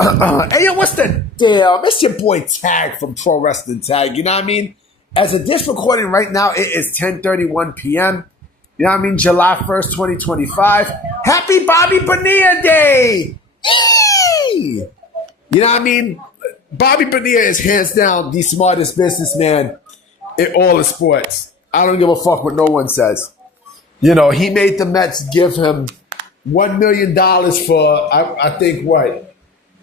Hey, yo, what's the deal? It's your boy Tag from Pro Wrestling Tag. You know what I mean? As of this recording right now, it is 10:31 p.m. You know what I mean? July 1st, 2025. Happy Bobby Bonilla Day! Yee! You know what I mean? Bobby Bonilla is hands down the smartest businessman in all the sports. I don't give a fuck what no one says. You know, he made the Mets give him $1 million for, I think, what?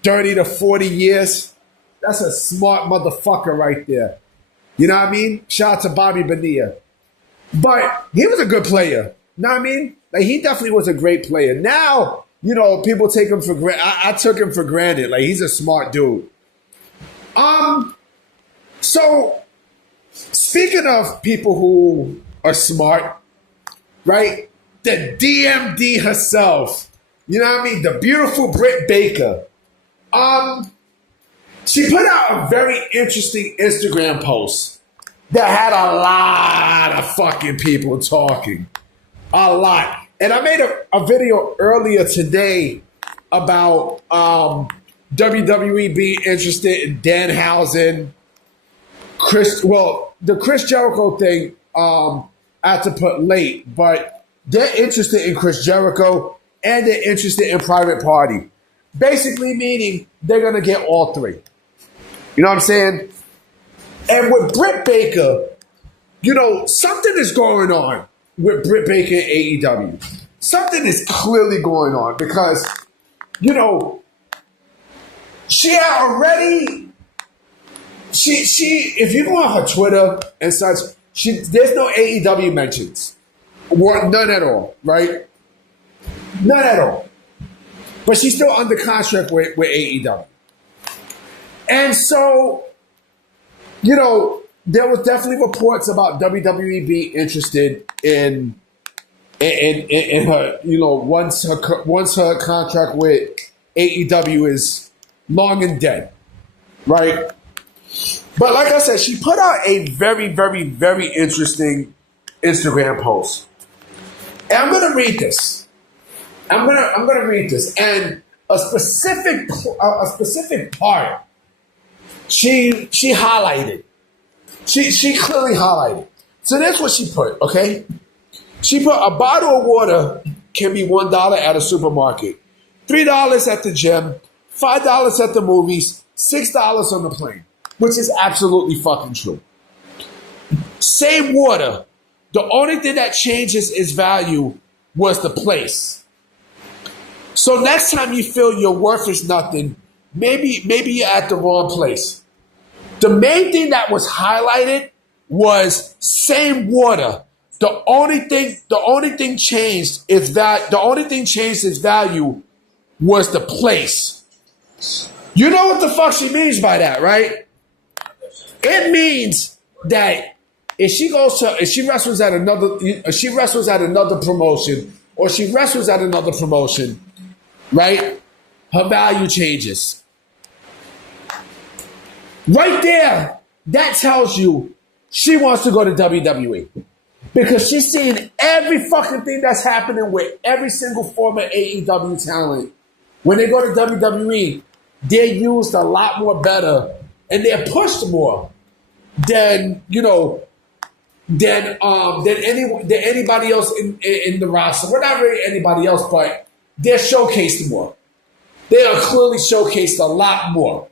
30 to 40 years. That's a smart motherfucker right there. You know what I mean? Shout out to Bobby Bonilla. But he was a good player. You know what I mean? Like, he definitely was a great player. Now, you know, people take him for granted. I took him for granted. Like, he's a smart dude. So, speaking of people who are smart, right? The DMD herself. You know what I mean? The beautiful Britt Baker. She put out a very interesting Instagram post that had a lot of fucking people talking. A lot. And I made a video earlier today about WWE being interested in Danhausen. The Chris Jericho thing, I had to put late, but they're interested in Chris Jericho and they're interested in Private Party. Basically meaning they're going to get all three. You know what I'm saying? And with Britt Baker, you know, something is going on with Britt Baker and AEW. Something is clearly going on because, you know, she had already, if you go on her Twitter and such, there's no AEW mentions. None at all, right? None at all. But she's still under contract with AEW. And so, you know, there was definitely reports about WWE being interested in her, you know, once her contract with AEW is long and dead, right? But like I said, she put out a very, very, very interesting Instagram post. And I'm going to read this. I'm gonna read this, and a specific part she highlighted. She clearly highlighted. So that's what she put. Okay, she put a bottle of water can be $1 at a supermarket, $3 at the gym, $5 at the movies, $6 on the plane, which is absolutely fucking true. Same water. The only thing that changes its value was the place. So next time you feel your worth is nothing, maybe you're at the wrong place. The main thing that was highlighted was same water. The only thing changed its value was the place. You know what the fuck she means by that, right? It means that if she wrestles at another promotion, right? Her value changes. Right there, that tells you she wants to go to WWE. Because she's seeing every fucking thing that's happening with every single former AEW talent. When they go to WWE, they're used a lot more better and they're pushed more than, you know, than anybody else in the roster. We're not really anybody else, but they're showcased more. They are clearly showcased a lot more.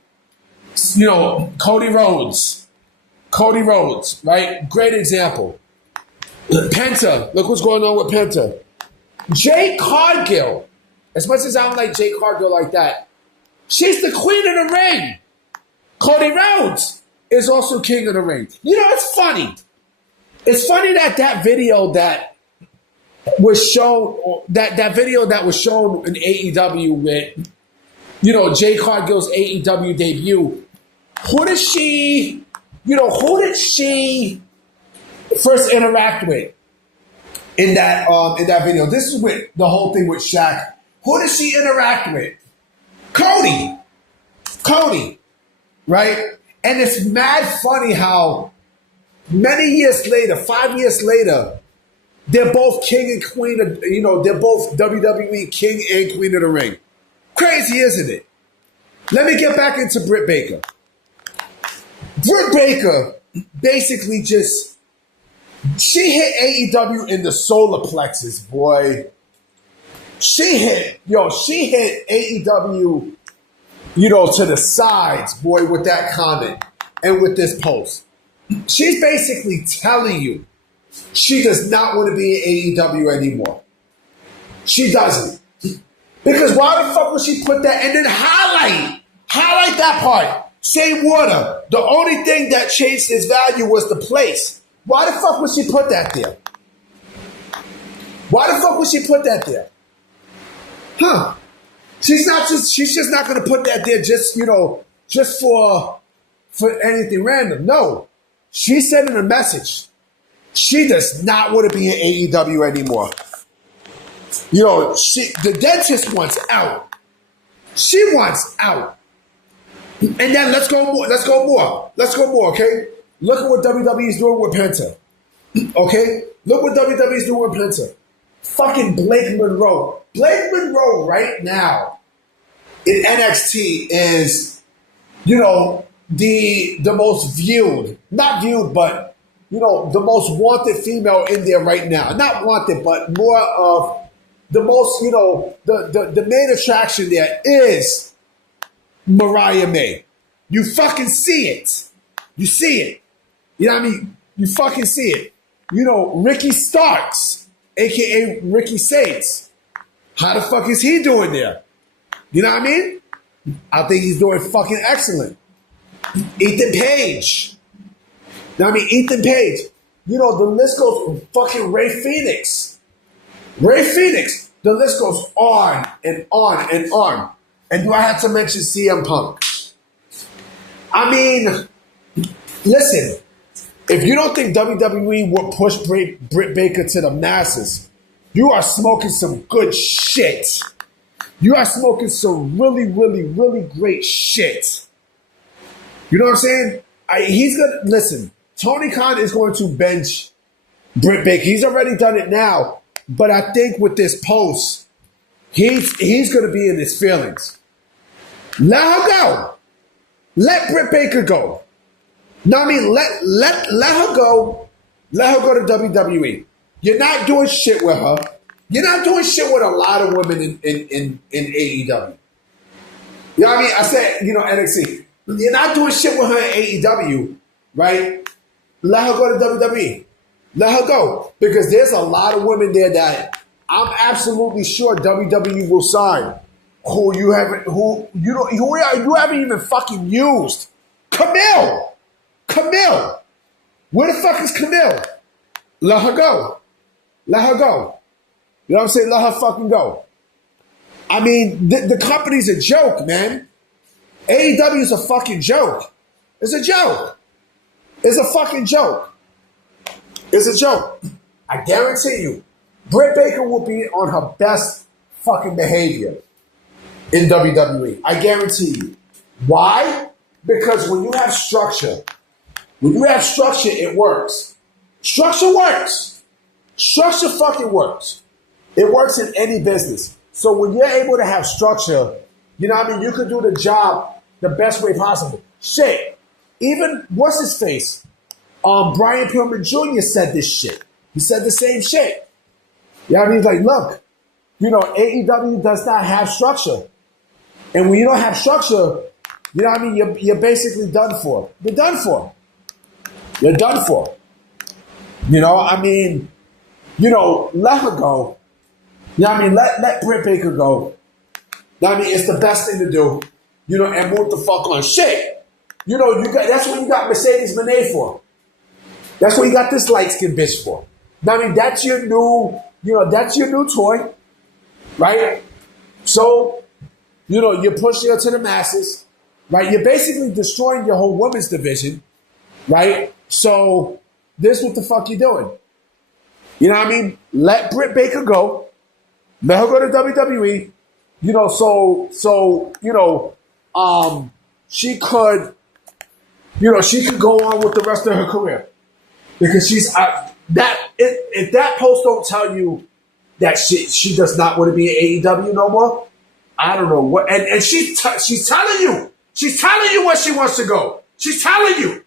You know, Cody Rhodes, right? Great example. Penta, look what's going on with Penta. Jade Cargill, as much as I don't like Jade Cargill like that, she's the queen of the ring. Cody Rhodes is also king of the ring. You know, it's funny. It's funny that video that was shown, that video that was shown in AEW with, you know, Jade Cargill's AEW debut. Who did she first interact with in that video? This is with the whole thing with Shaq. Who did she interact with? Cody, right? And it's mad funny how many years later, 5 years later, they're both king and queen of, you know, they're both WWE king and queen of the ring. Crazy, isn't it? let me get back into Britt Baker. Britt Baker basically she hit AEW in the solar plexus, boy. She hit AEW, to the sides, boy, with that comment and with this post. She's basically telling you she does not want to be in AEW anymore. She doesn't. Because why the fuck would she put that and then highlight that part? Same water. The only thing that changed its value was the place. Why the fuck would she put that there? Why the fuck would she put that there? Huh? She's just not gonna put that there just for anything random. No. She's sending a message. She does not want to be in AEW anymore. The dentist wants out. She wants out. And then let's go more, okay? Look at what WWE is doing with Penta. Okay? Look what WWE is doing with Penta. Fucking Blake Monroe. Blake Monroe right now in NXT is, the most viewed, not viewed, but, the most wanted female in there right now. Not wanted, but more of the most, the main attraction there is Mariah May. You fucking see it. You see it. You know what I mean? You fucking see it. Ricky Starks, a.k.a. Ricky Saints. How the fuck is he doing there? You know what I mean? I think he's doing fucking excellent. Ethan Page. You know what I mean? Ethan Page. The list goes fucking Ray Phoenix. The list goes on and on and on. And do I have to mention CM Punk? I mean, listen, if you don't think WWE will push Britt Baker to the masses, you are smoking some good shit. You are smoking some really, really, really great shit. You know what I'm saying? Listen, Tony Khan is going to bench Britt Baker. He's already done it now. But I think with this post, he's going to be in his feelings. Let her go. Let Britt Baker go. No, I mean, let her go. Let her go to WWE. You're not doing shit with her. You're not doing shit with a lot of women in AEW. You know what I mean? I said, NXT. You're not doing shit with her in AEW, right? Let her go to WWE. Let her go. Because there's a lot of women there that I'm absolutely sure WWE will sign who you haven't even fucking used. Camille. Where the fuck is Camille? Let her go. You know what I'm saying? Let her fucking go. I mean, the company's a joke, man. AEW is a fucking joke. It's a joke. It's a fucking joke. It's a joke. I guarantee you, Britt Baker will be on her best fucking behavior in WWE. I guarantee you. Why? Because when you have structure, it works. Structure works. Structure fucking works. It works in any business. So when you're able to have structure, you know what I mean? You can do the job the best way possible. Shit. Even, what's his face? Brian Pillman Jr. said this shit. He said the same shit. You know what I mean? He's like, look, AEW does not have structure. And when you don't have structure, you know what I mean? You're basically done for. You're done for. Let her go. You know what I mean? Let Britt Baker go. You know what I mean? It's the best thing to do. And move the fuck on. Shit. That's what you got Mercedes Moné for. That's what you got this light-skinned bitch for. I mean, that's your new toy, right? So, you're pushing her to the masses, right? You're basically destroying your whole women's division, right? So, this is what the fuck you're doing. You know what I mean? Let Britt Baker go. Let her go to WWE. She could go on with the rest of her career. Because if that post don't tell you that she does not want to be in AEW no more, I don't know what, and she's telling you. She's telling you where she wants to go. She's telling you. You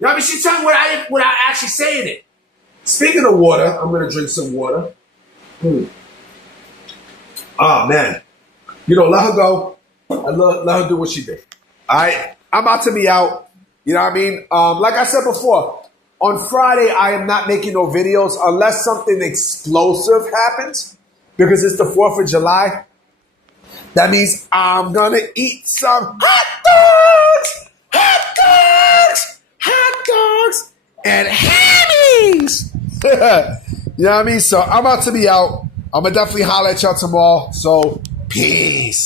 know what I mean? She's telling you without actually saying it. Speaking of water, I'm going to drink some water. Oh, man. You know, let her go. Let her do what she did. All right? I'm about to be out. You know what I mean? Like I said before, on Friday, I am not making no videos unless something explosive happens because it's the 4th of July. That means I'm going to eat some hot dogs, and hammies. You know what I mean? So I'm about to be out. I'm going to definitely holler at y'all tomorrow. So peace.